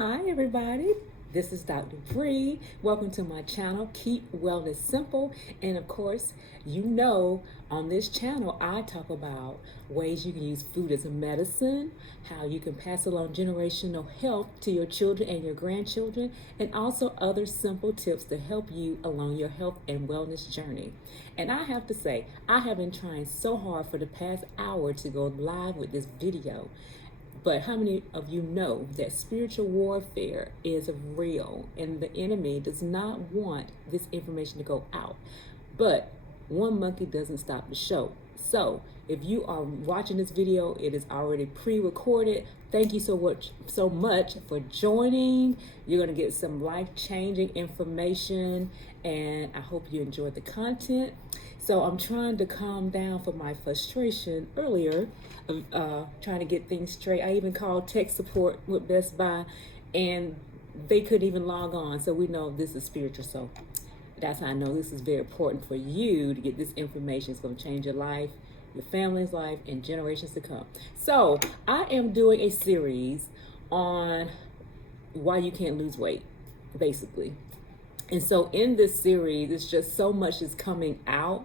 Hi everybody, this is Dr. Bree. Welcome to my channel, Keep Wellness Simple. And of course, on this channel, I talk about ways you can use food as a medicine, how you can pass along generational health to your children and your grandchildren, and also other simple tips to help you along your health and wellness journey. And I have to say, I have been trying so hard for the past hour to go live with this video. But how many of you know that spiritual warfare is real and the enemy does not want this information to go out? But one monkey doesn't stop the show. So if you are watching this video, it is already pre-recorded. Thank you so much for joining. You're going to get some life-changing information, and I hope you enjoyed the content. So I'm trying to calm down from my frustration earlier of trying to get things straight. I even called tech support with Best Buy, and they couldn't even log on. So we know this is spiritual. So that's how I know this is very important for you to get this information. It's going to change your life, your family's life, and generations to come. So I am doing a series on why you can't lose weight, basically. And so in this series, it's just so much is coming out,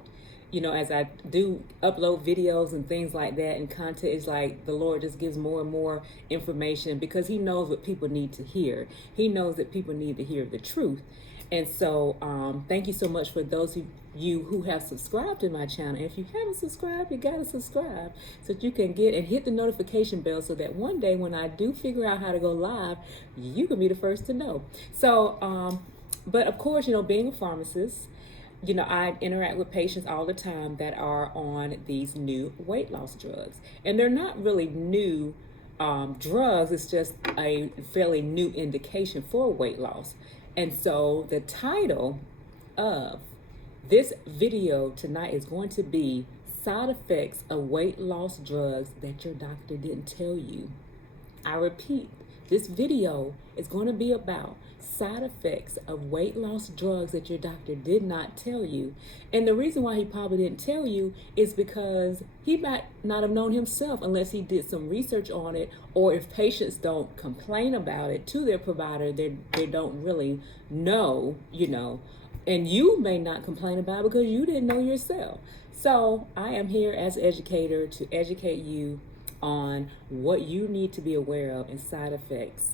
as I do upload videos and things like that, and content is like the Lord just gives more and more information because he knows what people need to hear. He knows that people need to hear the truth. And so thank you so much for those of you who have subscribed to my channel. And if you haven't subscribed, you got to subscribe so that you can get and hit the notification bell so that one day when I do figure out how to go live, you can be the first to know. So, but of course, being a pharmacist, I interact with patients all the time that are on these new weight loss drugs. And they're not really new drugs. It's just a fairly new indication for weight loss. And so the title of this video tonight is going to be Side Effects of Weight Loss Drugs That Your Doctor Didn't Tell You. I repeat, this video is going to be about side effects of weight loss drugs that your doctor did not tell you. And the reason why he probably didn't tell you is because he might not have known himself unless he did some research on it, or if patients don't complain about it to their provider, they don't really know, and you may not complain about it because you didn't know yourself. So I am here as an educator to educate you on what you need to be aware of and side effects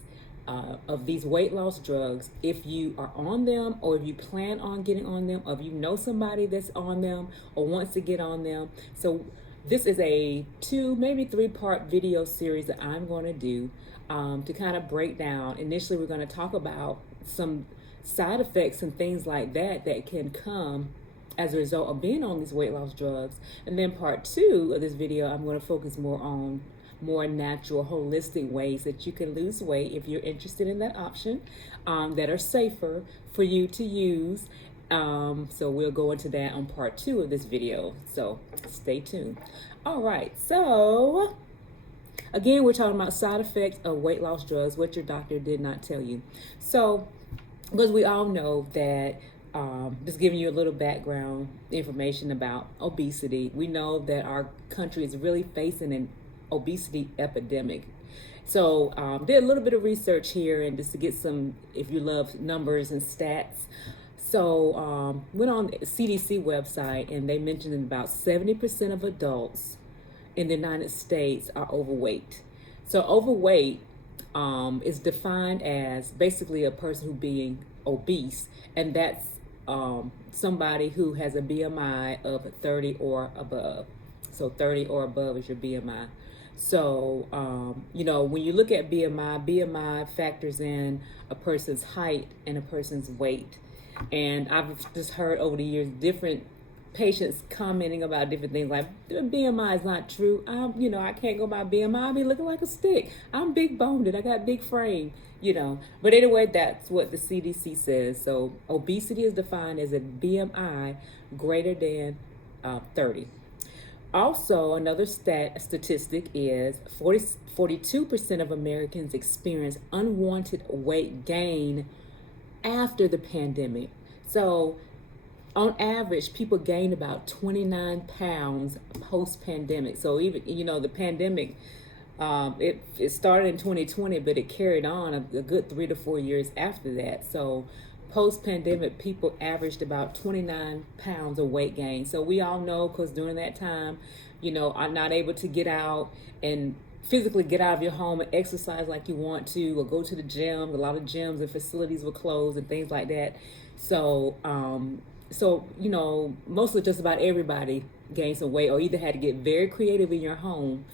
of these weight loss drugs if you are on them, or if you plan on getting on them, or if you know somebody that's on them or wants to get on them. So this is a 2, maybe 3-part video series that I'm going to do to kind of break down. Initially, we're going to talk about some side effects and things like that can come as a result of being on these weight loss drugs. And then part 2 of this video, I'm going to focus more on more natural, holistic ways that you can lose weight if you're interested in that option, that are safer for you to use. So we'll go into that on part 2 of this video. So stay tuned. All right. So again, we're talking about side effects of weight loss drugs, what your doctor did not tell you. So, because we all know that just giving you a little background information about obesity. We know that our country is really facing an obesity epidemic. So did a little bit of research here, and just to get some, if you love numbers and stats. So went on the CDC website, and they mentioned that about 70% of adults in the United States are overweight. So overweight is defined as basically a person who being obese, and that's somebody who has a BMI of 30 or above. So 30 or above is your BMI. So, when you look at BMI factors in a person's height and a person's weight. And I've just heard over the years different patients commenting about different things like BMI is not true. I can't go by BMI. I be looking like a stick. I'm big boned. I got big frame, But anyway, that's what the CDC says. So obesity is defined as a BMI greater than 30. Also, another statistic is 42% of Americans experience unwanted weight gain after the pandemic. So on average, people gain about 29 pounds post-pandemic. So even, the pandemic It started in 2020, but it carried on a good 3 to 4 years after that. So post pandemic, people averaged about 29 pounds of weight gain. So we all know, because during that time, I'm not able to get out and physically get out of your home and exercise like you want to, or go to the gym. A lot of gyms and facilities were closed and things like that. So mostly just about everybody gained some weight, or either had to get very creative in your home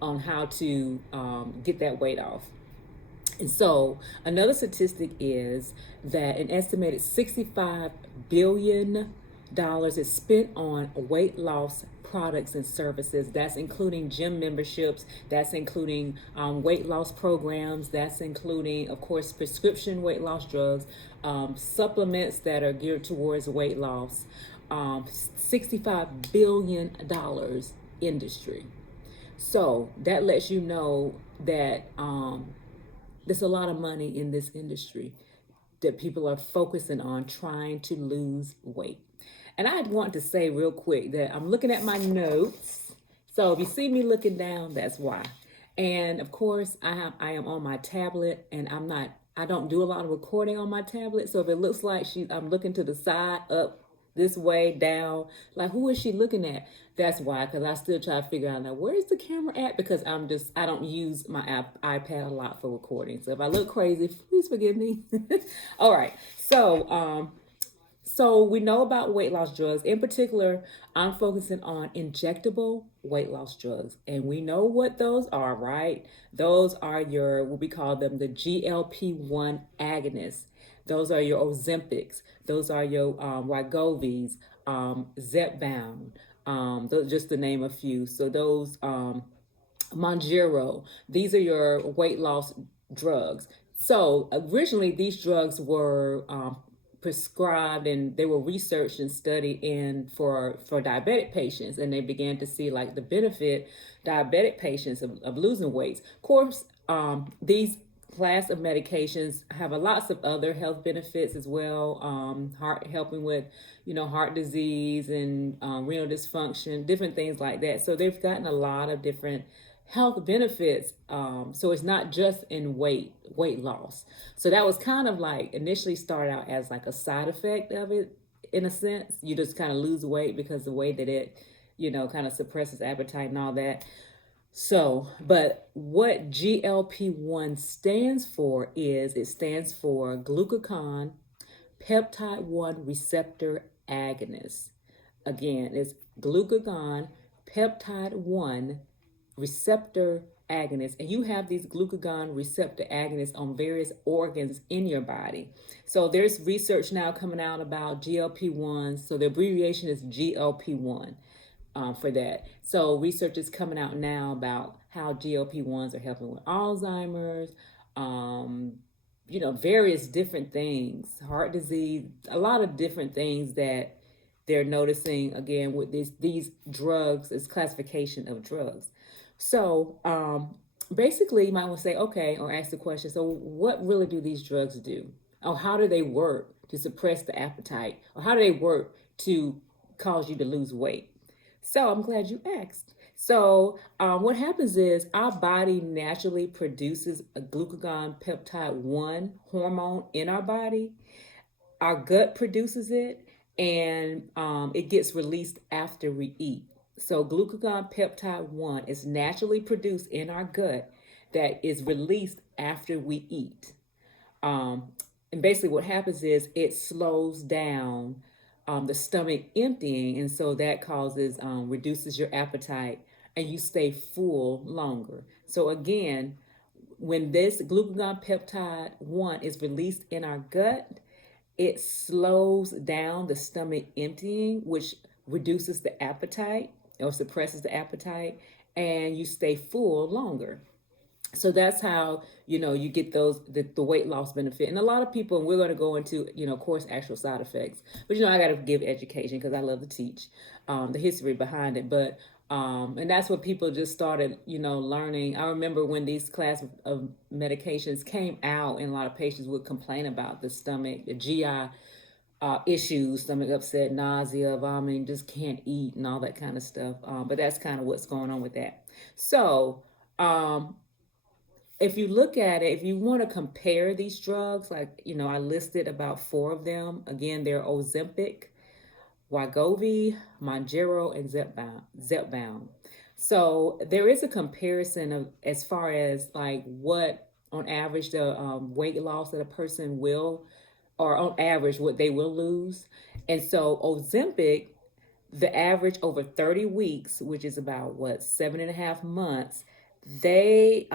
on how to get that weight off. And so another statistic is that an estimated $65 billion is spent on weight loss products and services. That's including gym memberships, that's including weight loss programs, that's including, of course, prescription weight loss drugs, supplements that are geared towards weight loss. $65 billion industry. So that lets you know that there's a lot of money in this industry, that people are focusing on trying to lose weight. And I want to say real quick that I'm looking at my notes. So if you see me looking down, that's why. And of course, I am on my tablet, and I don't do a lot of recording on my tablet. So if it looks like I'm looking to the side, up, this way, down, like, who is she looking at? That's why, because I still try to figure out, now, where's the camera at? Because I don't use my iPad a lot for recording. So if I look crazy, please forgive me. All right. So we know about weight loss drugs. In particular, I'm focusing on injectable weight loss drugs. And we know what those are, right? Those are what we call them, the GLP-1 agonists. Those are your Ozempics. Those are your Wegovys, Zepbound. Those, just to name a few. So those Mounjaro. These are your weight loss drugs. So originally, these drugs were prescribed, and they were researched and studied for diabetic patients, and they began to see like the benefit diabetic patients of losing weight. Of course, these class of medications have lots of other health benefits as well. Helping with heart disease and renal dysfunction, different things like that. So they've gotten a lot of different health benefits. So it's not just in weight loss. So that was kind of like initially started out as like a side effect of it, in a sense. You just kind of lose weight because the way that it, kind of suppresses appetite and all that. So, but what GLP-1 stands for is, it stands for glucagon peptide 1 receptor agonist. Again, it's glucagon peptide 1 receptor agonists, and you have these glucagon receptor agonists on various organs in your body. So there's research now coming out about GLP-1. So the abbreviation is GLP-1 for that. So research is coming out now about how GLP-1s are helping with Alzheimer's, various different things, heart disease, a lot of different things that they're noticing, again, with these drugs, this classification of drugs. So basically, you might want to say, okay, or ask the question, so what really do these drugs do? Or how do they work to suppress the appetite? Or how do they work to cause you to lose weight? So I'm glad you asked. So what happens is our body naturally produces a glucagon peptide 1 hormone in our body. Our gut produces it, and it gets released after we eat. So glucagon peptide 1 is naturally produced in our gut that is released after we eat. And basically what happens is it slows down the stomach emptying, and so that reduces your appetite, and you stay full longer. So again, when this glucagon peptide 1 is released in our gut, it slows down the stomach emptying, which reduces the appetite or suppresses the appetite, and you stay full longer. So that's how you get the weight loss benefit. And a lot of people, and we're going to go into of course, actual side effects, but I got to give education because I love to teach the history behind it. But and that's what people just started learning. I remember when these class of medications came out, and a lot of patients would complain about the stomach, the GI issues, stomach upset, nausea, vomiting, just can't eat, and all that kind of stuff. But that's kind of what's going on with that. So Um, if you look at it, if you want to compare these drugs, like, I listed about four of them. Again, they're Ozempic, Wegovy, Mounjaro, and Zepbound. So there is a comparison of as far as like what on average the weight loss that a person will, or on average what they will lose. And so Ozempic, the average over 30 weeks, which is about what, 7.5 months, they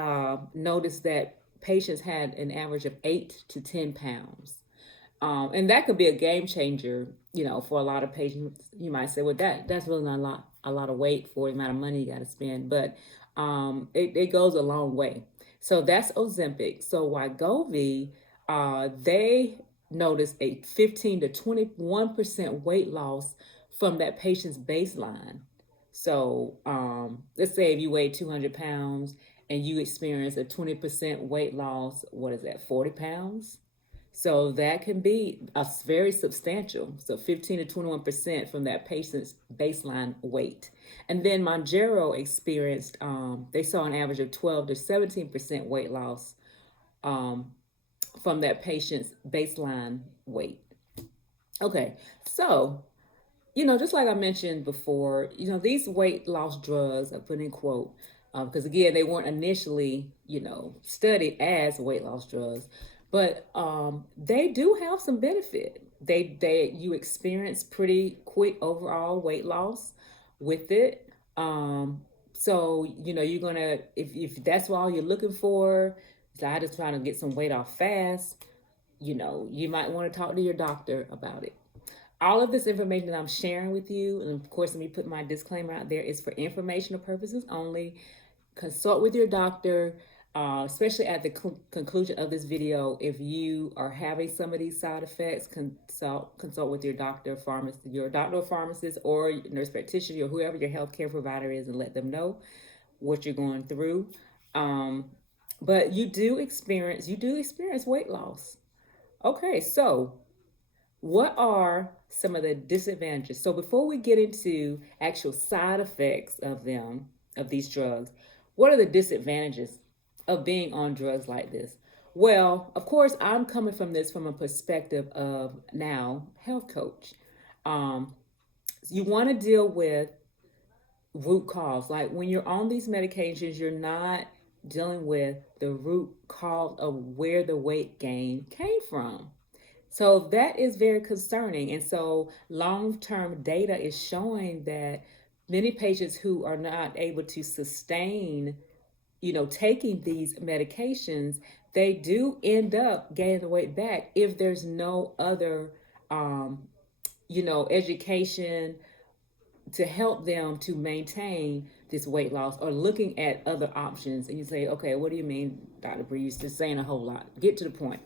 noticed that patients had an average of 8 to 10 pounds. And that could be a game changer, for a lot of patients. You might say, well, that's really not a lot of weight for the amount of money you got to spend, but it goes a long way. So that's Ozempic. So Wegovy, they noticed a 15 to 21% weight loss from that patient's baseline. So let's say if you weigh 200 pounds and you experience a 20% weight loss, what is that, 40 pounds? So that can be a very substantial. So 15 to 21% from that patient's baseline weight. And then Mounjaro experienced, they saw an average of 12 to 17% weight loss um, from that patient's baseline weight. Okay, so just like I mentioned before, these weight loss drugs, I put in quote, because again, they weren't initially, studied as weight loss drugs, but they do have some benefit. You experience pretty quick overall weight loss with it. So you're gonna, if that's all you're looking for, so I just trying to get some weight off fast. You might want to talk to your doctor about it. All of this information that I'm sharing with you, and of course, let me put my disclaimer out there, is for informational purposes only. Consult with your doctor, especially at the conclusion of this video. If you are having some of these side effects, consult with your doctor, or pharmacist, or nurse practitioner, or whoever your healthcare provider is, and let them know what you're going through. But you do experience weight loss. Okay, so what are some of the disadvantages? So before we get into actual side effects of these drugs, what are the disadvantages of being on drugs like this? Well, of course, I'm coming from this from a perspective of now health coach. You want to deal with root cause. Like when you're on these medications, you're not dealing with the root cause of where the weight gain came from. So that is very concerning. And so long-term data is showing that many patients who are not able to sustain, taking these medications, they do end up gaining the weight back if there's no other, education to help them to maintain this weight loss, or looking at other options. And you say, okay, what do you mean, Dr. Bree? You're just saying a whole lot. Get to the point.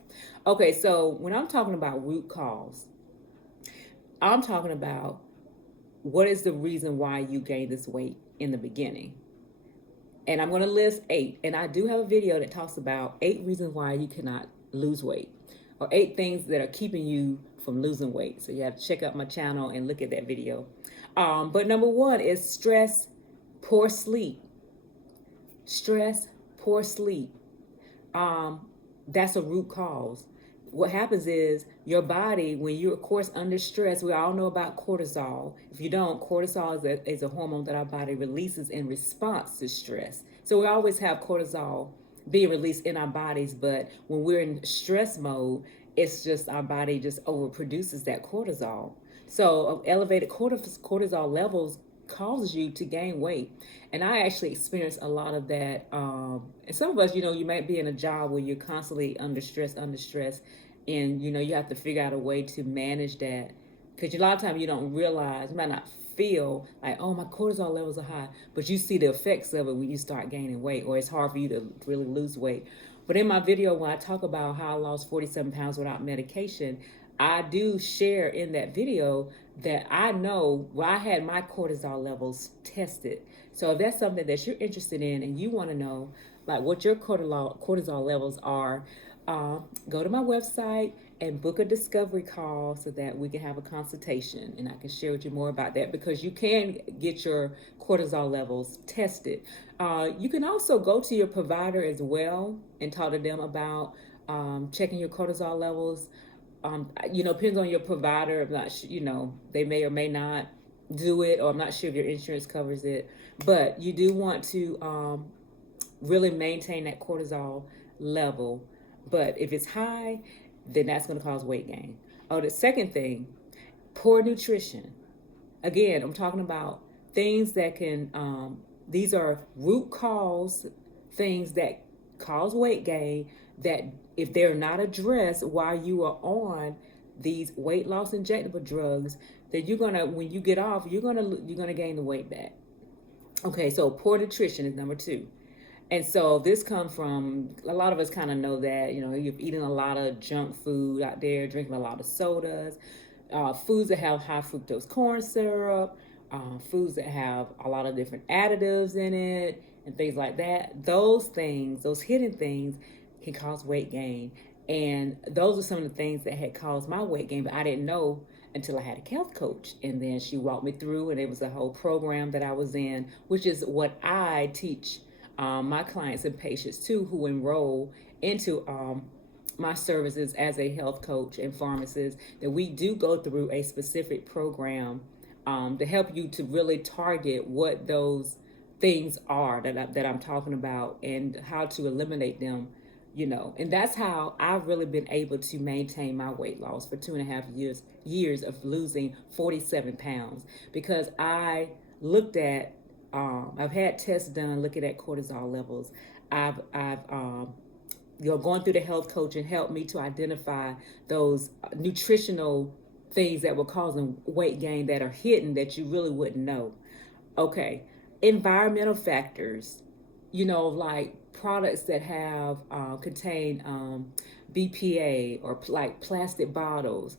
Okay, so when I'm talking about root cause, I'm talking about what is the reason why you gained this weight in the beginning. And I'm going to list 8. And I do have a video that talks about 8 reasons why you cannot lose weight, or 8 things that are keeping you from losing weight. So you have to check out my channel and look at that video. But number 1 is stress, poor sleep. Stress, poor sleep. That's a root cause. What happens is your body, when you're, of course, under stress, we all know about cortisol. If you don't, cortisol is a hormone that our body releases in response to stress. So we always have cortisol being released in our bodies, but when we're in stress mode, it's just our body just overproduces that cortisol. So elevated cortisol levels causes you to gain weight. And I actually experienced a lot of that. And some of us, you might be in a job where you're constantly under stress, and you have to figure out a way to manage that. Because a lot of times you don't realize, you might not feel like, oh, my cortisol levels are high, but you see the effects of it when you start gaining weight, or it's hard for you to really lose weight. But in my video, when I talk about how I lost 47 pounds without medication, I do share in that video that I know where I had my cortisol levels tested. So if that's something that you're interested in and you want to know, like what your cortisol levels are, go to my website and book a discovery call so that we can have a consultation and I can share with you more about that, because you can get your cortisol levels tested. You can also go to your provider as well and talk to them about checking your cortisol levels. Depends on your provider. I'm not sure, they may or may not do it, or I'm not sure if your insurance covers it. But you do want to really maintain that cortisol level. But if it's high, then that's going to cause weight gain. Oh, the second thing, poor nutrition. Again, I'm talking about things that these are root cause things that cause weight gain, that if they're not addressed while you are on these weight loss injectable drugs, then when you get off, you're gonna gain the weight back. Okay, so poor nutrition is number 2. And so this comes from, a lot of us kind of know that, you're eating a lot of junk food out there, drinking a lot of sodas, foods that have high fructose corn syrup, foods that have a lot of different additives in it and things like that. Those things, those hidden things, can cause weight gain. And those are some of the things that had caused my weight gain, but I didn't know until I had a health coach. And then she walked me through, and it was a whole program that I was in, which is what I teach my clients and patients too, who enroll into my services as a health coach and pharmacist, that we do go through a specific program to help you to really target what those things are that I'm talking about, and how to eliminate them. And that's how I've really been able to maintain my weight loss for 2.5 years of losing 47 pounds, because I looked at I've had tests done looking at cortisol levels. I've going through the health coach and helped me to identify those nutritional things that were causing weight gain that are hidden, that you really wouldn't know. Okay, environmental factors, like products that have contain BPA, or like plastic bottles.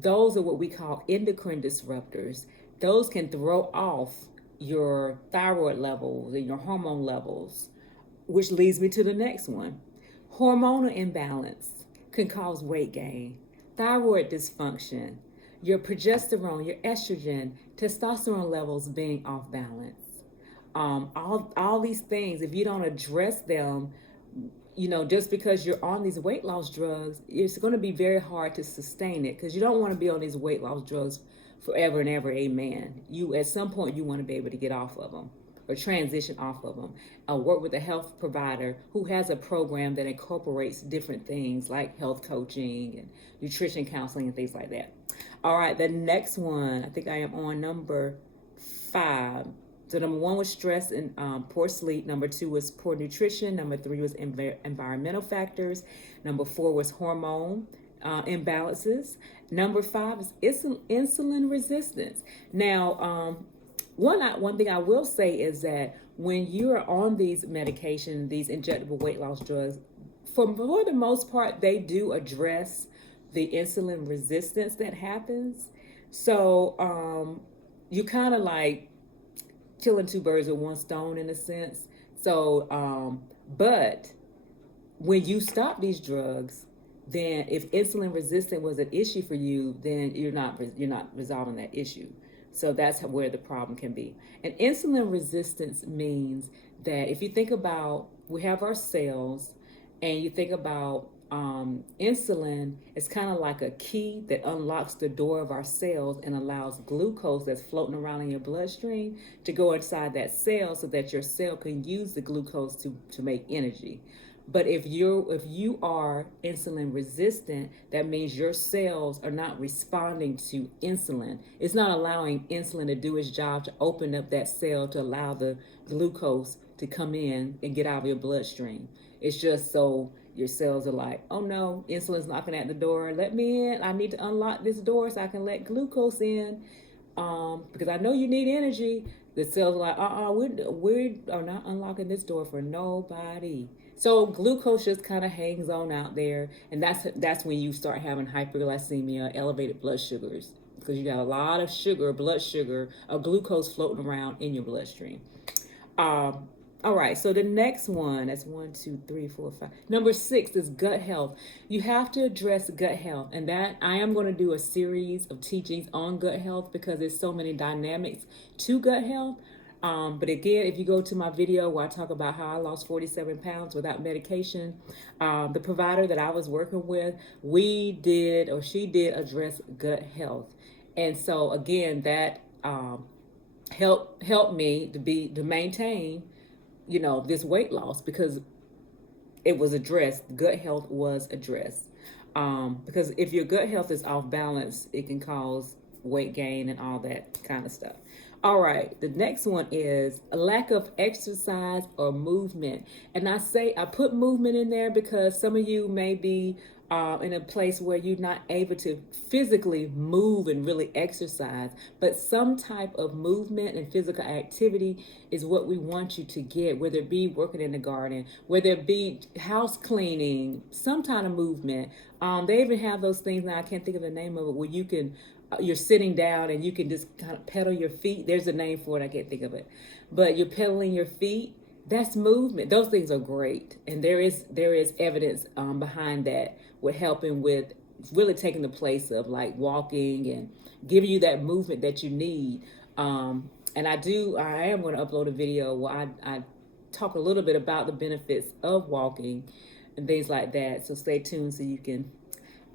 Those are what we call endocrine disruptors. Those can throw off your thyroid levels and your hormone levels, which leads me to the next one. Hormonal imbalance can cause weight gain. Thyroid dysfunction, your progesterone, your estrogen, testosterone levels being off balance. All these things, if you don't address them, just because you're on these weight loss drugs, it's going to be very hard to sustain it, because you don't want to be on these weight loss drugs forever and ever. Amen. At some point, you want to be able to get off of them or transition off of them. Work with a health provider who has a program that incorporates different things like health coaching and nutrition counseling and things like that. All right, the next one, I think I am on number 5. So number 1 was stress and poor sleep. Number 2 was poor nutrition. Number 3 was environmental factors. Number 4 was hormone imbalances. Number 5 is insulin resistance. Now, one thing I will say is that when you're on these medications, these injectable weight loss drugs, for the most part, they do address the insulin resistance that happens. So you kind of like killing 2 birds with 1 stone in a sense. So, but when you stop these drugs, then if insulin resistance was an issue for you, then you're not resolving that issue. So that's where the problem can be. And insulin resistance means that if you think about, we have our cells, and you think about insulin, it's kind of like a key that unlocks the door of our cells and allows glucose that's floating around in your bloodstream to go inside that cell, so that your cell can use the glucose to make energy. But if you are insulin resistant, that means your cells are not responding to insulin. It's not allowing insulin to do its job to open up that cell to allow the glucose to come in and get out of your bloodstream. It's just so your cells are like, oh no, insulin's knocking at the door. Let me in. I need to unlock this door so I can let glucose in, because I know you need energy. The cells are like, we are not unlocking this door for nobody. So glucose just kind of hangs on out there, and that's when you start having hyperglycemia, elevated blood sugars, because you got a lot of blood sugar, or glucose floating around in your bloodstream. All right, so the next one, that's 1, 2, 3, 4, 5. Number 6 is gut health. You have to address gut health, and that I am going to do a series of teachings on gut health because there's so many dynamics to gut health. But again, if you go to my video where I talk about how I lost 47 pounds without medication, the provider that I was working with, she did address gut health. And so again, that helped me to maintain, this weight loss because it was addressed. Gut health was addressed. Because if your gut health is off balance, it can cause weight gain and all that kind of stuff. All right, the next one is a lack of exercise or movement. And I put movement in there because some of you may be in a place where you're not able to physically move and really exercise, but some type of movement and physical activity is what we want you to get, whether it be working in the garden, whether it be house cleaning, some kind of movement. They even have those things now, I can't think of the name of it, where you can you're sitting down and you can just kind of pedal your feet. There's a name for it, I can't think of it, but you're pedaling your feet. That's movement. Those things are great, and there is evidence behind that with helping with really taking the place of like walking and giving you that movement that you need. And I am going to upload a video where I talk a little bit about the benefits of walking and things like that. So stay tuned so you can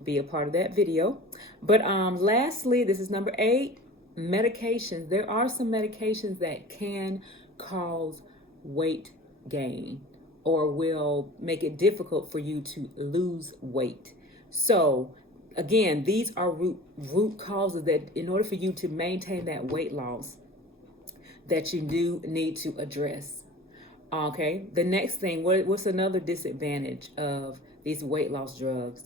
be a part of that video. But lastly, this is number 8, medications. There are some medications that can cause weight gain or will make it difficult for you to lose weight. So again, these are root causes that in order for you to maintain that weight loss that you do need to address. Okay, the next thing, what's another disadvantage of these weight loss drugs?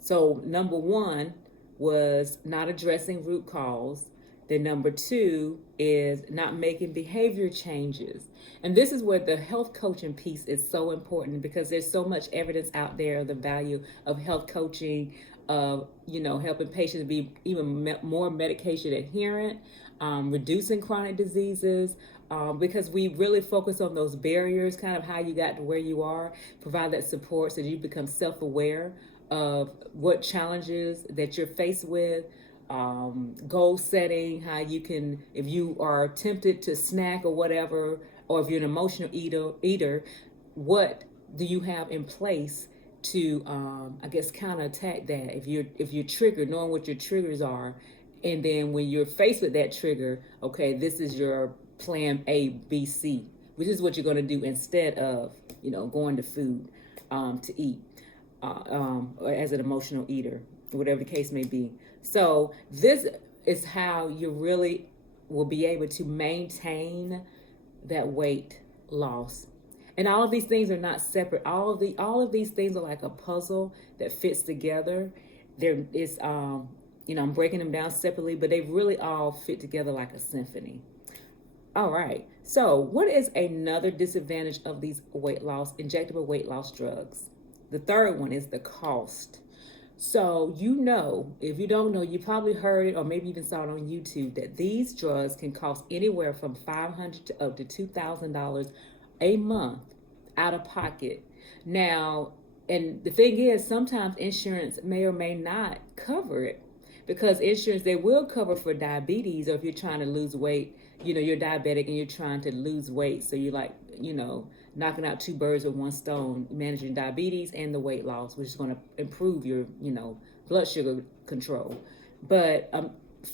So number 1 was not addressing root cause. Then number 2 is not making behavior changes. And this is where the health coaching piece is so important because there's so much evidence out there of the value of health coaching, of, helping patients be even more medication adherent, reducing chronic diseases, because we really focus on those barriers, kind of how you got to where you are, provide that support so that you become self-aware of what challenges that you're faced with, goal setting, how you can, if you are tempted to snack or whatever, or if you're an emotional eater, what do you have in place to, counterattack that? If you're triggered, knowing what your triggers are, and then when you're faced with that trigger, okay, this is your plan A, B, C, which is what you're going to do instead of, going to food to eat. Or as an emotional eater, whatever the case may be. So this is how you really will be able to maintain that weight loss. And all of these things are not separate. All of these things are like a puzzle that fits together. I'm breaking them down separately, but they really all fit together like a symphony. All right. So what is another disadvantage of these injectable weight loss drugs? The third one is the cost. So, if you don't know, you probably heard it or maybe even saw it on YouTube that these drugs can cost anywhere from $500 to up to $2,000 a month out of pocket. Now, and the thing is, sometimes insurance may or may not cover it because insurance, they will cover for diabetes, or if you're trying to lose weight, you're diabetic and you're trying to lose weight. So you're like, knocking out 2 birds with 1 stone, managing diabetes and the weight loss, which is going to improve your, blood sugar control. But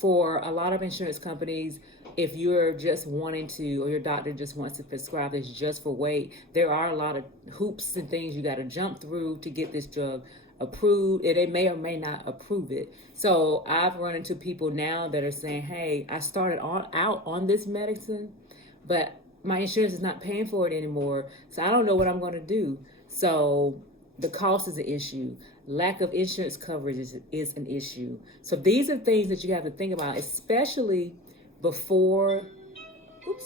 for a lot of insurance companies, if you're just wanting to, or your doctor just wants to prescribe this just for weight, there are a lot of hoops and things you got to jump through to get this drug approved, and they may or may not approve it. So I've run into people now that are saying, hey, I started out on this medicine, but my insurance is not paying for it anymore, so I don't know what I'm going to do. So the cost is an issue. Lack of insurance coverage is an issue. So these are things that you have to think about, especially before,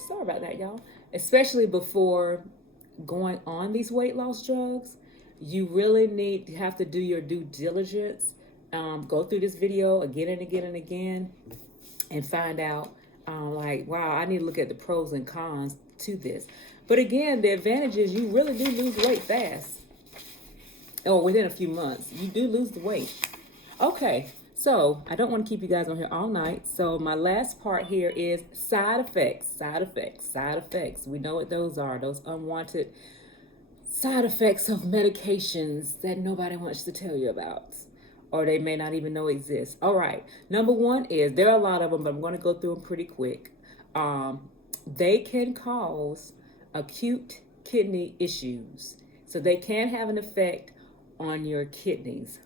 sorry about that, y'all. Especially before going on these weight loss drugs. You really have to do your due diligence. Go through this video again and again and again and find out, wow, I need to look at the pros and cons to this. But again, the advantage is you really do lose weight fast. Or within a few months, you do lose the weight. Okay, so I don't want to keep you guys on here all night. So my last part here is side effects, side effects, side effects. We know what those are, those unwanted side effects of medications that nobody wants to tell you about, or they may not even know exist. All right, number one is, there are a lot of them, but I'm going to go through them pretty quick. They can cause acute kidney issues. So they can have an effect on your kidneys.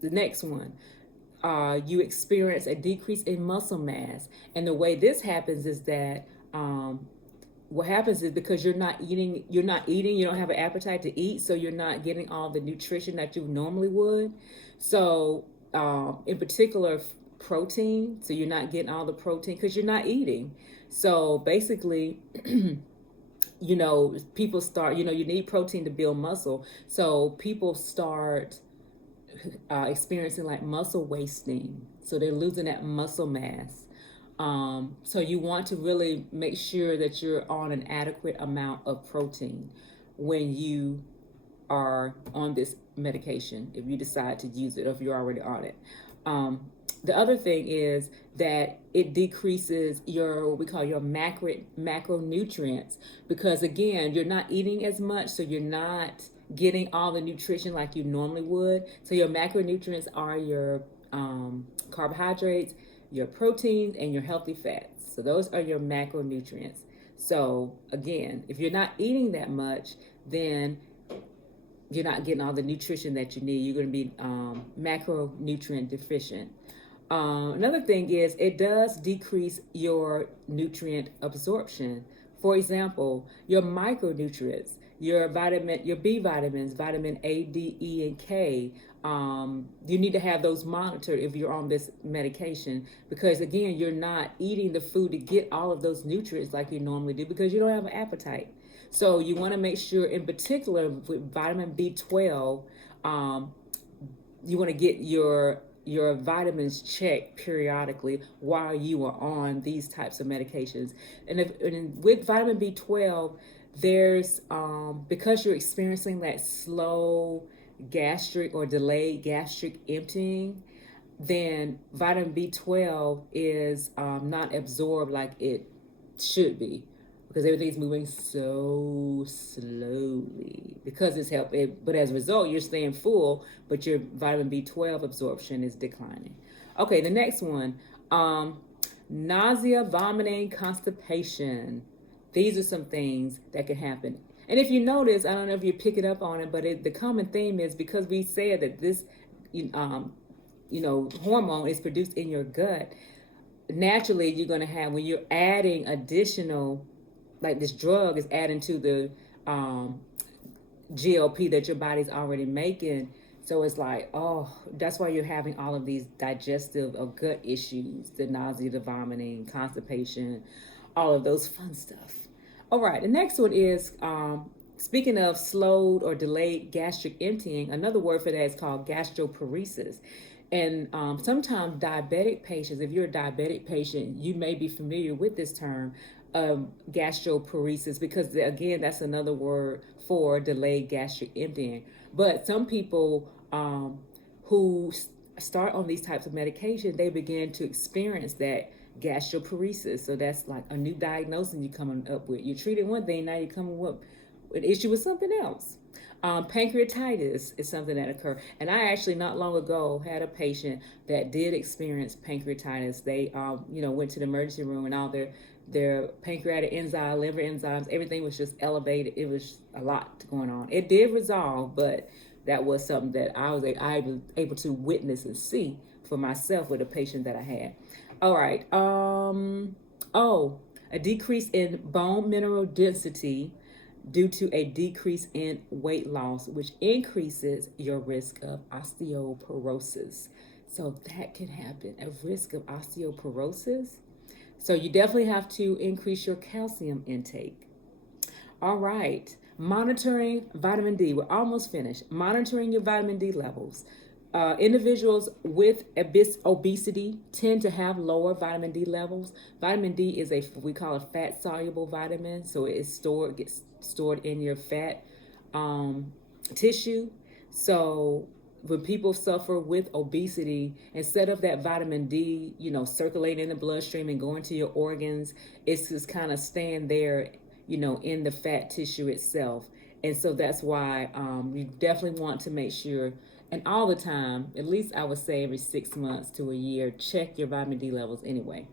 The next one, you experience a decrease in muscle mass. And the way this happens is that what happens is, because you're not eating, you don't have an appetite to eat, so you're not getting all the nutrition that you normally would. So in particular, protein, so you're not getting all the protein because you're not eating. So basically, people start, you need protein to build muscle. So people start experiencing like muscle wasting. So they're losing that muscle mass. So you want to really make sure that you're on an adequate amount of protein when you are on this medication, if you decide to use it or if you're already on it. The other thing is that it decreases your, what we call your macronutrients, because again, you're not eating as much, so you're not getting all the nutrition like you normally would. So your macronutrients are your carbohydrates, your proteins, and your healthy fats. So those are your macronutrients. So again, if you're not eating that much, then you're not getting all the nutrition that you need. You're going to be macronutrient deficient. Another thing is, it does decrease your nutrient absorption. For example, your micronutrients, your B vitamins, vitamin A, D, E, and K. You need to have those monitored if you're on this medication, because again, you're not eating the food to get all of those nutrients like you normally do, because you don't have an appetite. So you want to make sure, in particular with vitamin B12, you want to get your vitamins checked periodically while you are on these types of medications. And with vitamin B12, there's because you're experiencing that slow gastric or delayed gastric emptying, then vitamin B12 is not absorbed like it should be, because everything's moving so slowly because it's helping. But as a result, you're staying full, but your vitamin B12 absorption is declining. Okay, the next one, nausea, vomiting, constipation. These are some things that can happen. And if you notice, I don't know if you pick it up on it, but the common theme is, because we said that this, hormone is produced in your gut, naturally you're going to have, when you're adding additional, like this drug is adding to the GLP that your body's already making. So it's like, that's why you're having all of these digestive or gut issues, the nausea, the vomiting, constipation, all of those fun stuff. All right, the next one is, speaking of slowed or delayed gastric emptying, another word for that is called gastroparesis. And sometimes diabetic patients, if you're a diabetic patient, you may be familiar with this term, gastroparesis, because again, that's another word for delayed gastric emptying. But some people who start on these types of medication, they begin to experience that gastroparesis. So that's like a new diagnosis you're coming up with. You're treating one thing, now you're coming up with an issue with something else. Pancreatitis is something that occurs. And I actually not long ago had a patient that did experience pancreatitis. They went to the emergency room, and all their pancreatic enzyme, liver enzymes, everything was just elevated. It was a lot going on. It did resolve, but that was something that I was able to witness and see for myself with a patient that I had. All right. A decrease in bone mineral density due to a decrease in weight loss, which increases your risk of osteoporosis. So that can happen, a risk of osteoporosis. So you definitely have to increase your calcium intake. All right, monitoring vitamin D. We're almost finished. Monitoring your vitamin D levels. Individuals with obesity tend to have lower vitamin D levels. Vitamin D is we call a fat-soluble vitamin, so it gets stored in your fat tissue. So when people suffer with obesity, instead of that vitamin D, circulating in the bloodstream and going to your organs, it's just kind of staying there, in the fat tissue itself. And so that's why you definitely want to make sure, and all the time, at least I would say every 6 months to a year, check your vitamin D levels anyway.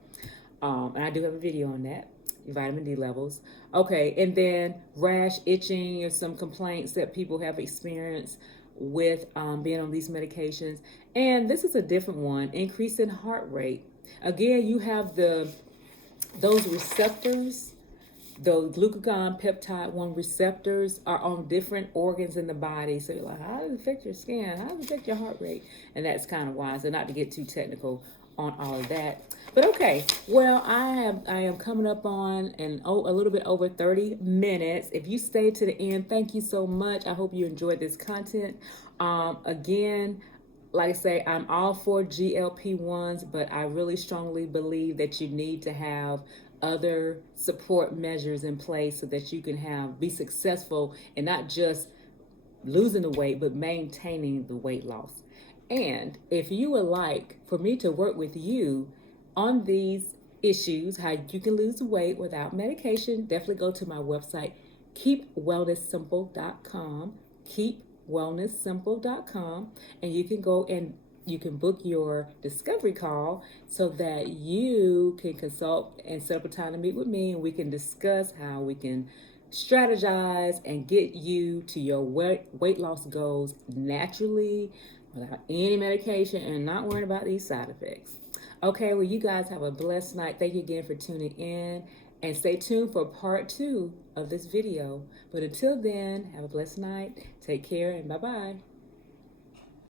And I do have a video on that, vitamin D levels. Okay, and then rash, itching, or some complaints that people have experienced with being on these medications. And this is a different one, increase in heart rate. Again, you have those receptors. The glucagon peptide 1 receptors are on different organs in the body. So you're like, how does it affect your skin? How does it affect your heart rate? And that's kind of why. So not to get too technical on all of that. But okay, well, I am coming up on a little bit over 30 minutes. If you stay to the end, thank you so much. I hope you enjoyed this content. Again, like I say, I'm all for GLP-1s, but I really strongly believe that you need to have other support measures in place so that you can be successful and not just losing the weight, but maintaining the weight loss. And if you would like for me to work with you on these issues, how you can lose weight without medication, definitely go to my website, keepwellnesssimple.com, keepwellnesssimple.com, and you can go and you can book your discovery call so that you can consult and set up a time to meet with me, and we can discuss how we can strategize and get you to your weight loss goals naturally without any medication and not worrying about these side effects. Okay, well, you guys have a blessed night. Thank you again for tuning in, and stay tuned for part 2 of this video. But until then, have a blessed night. Take care, and bye-bye.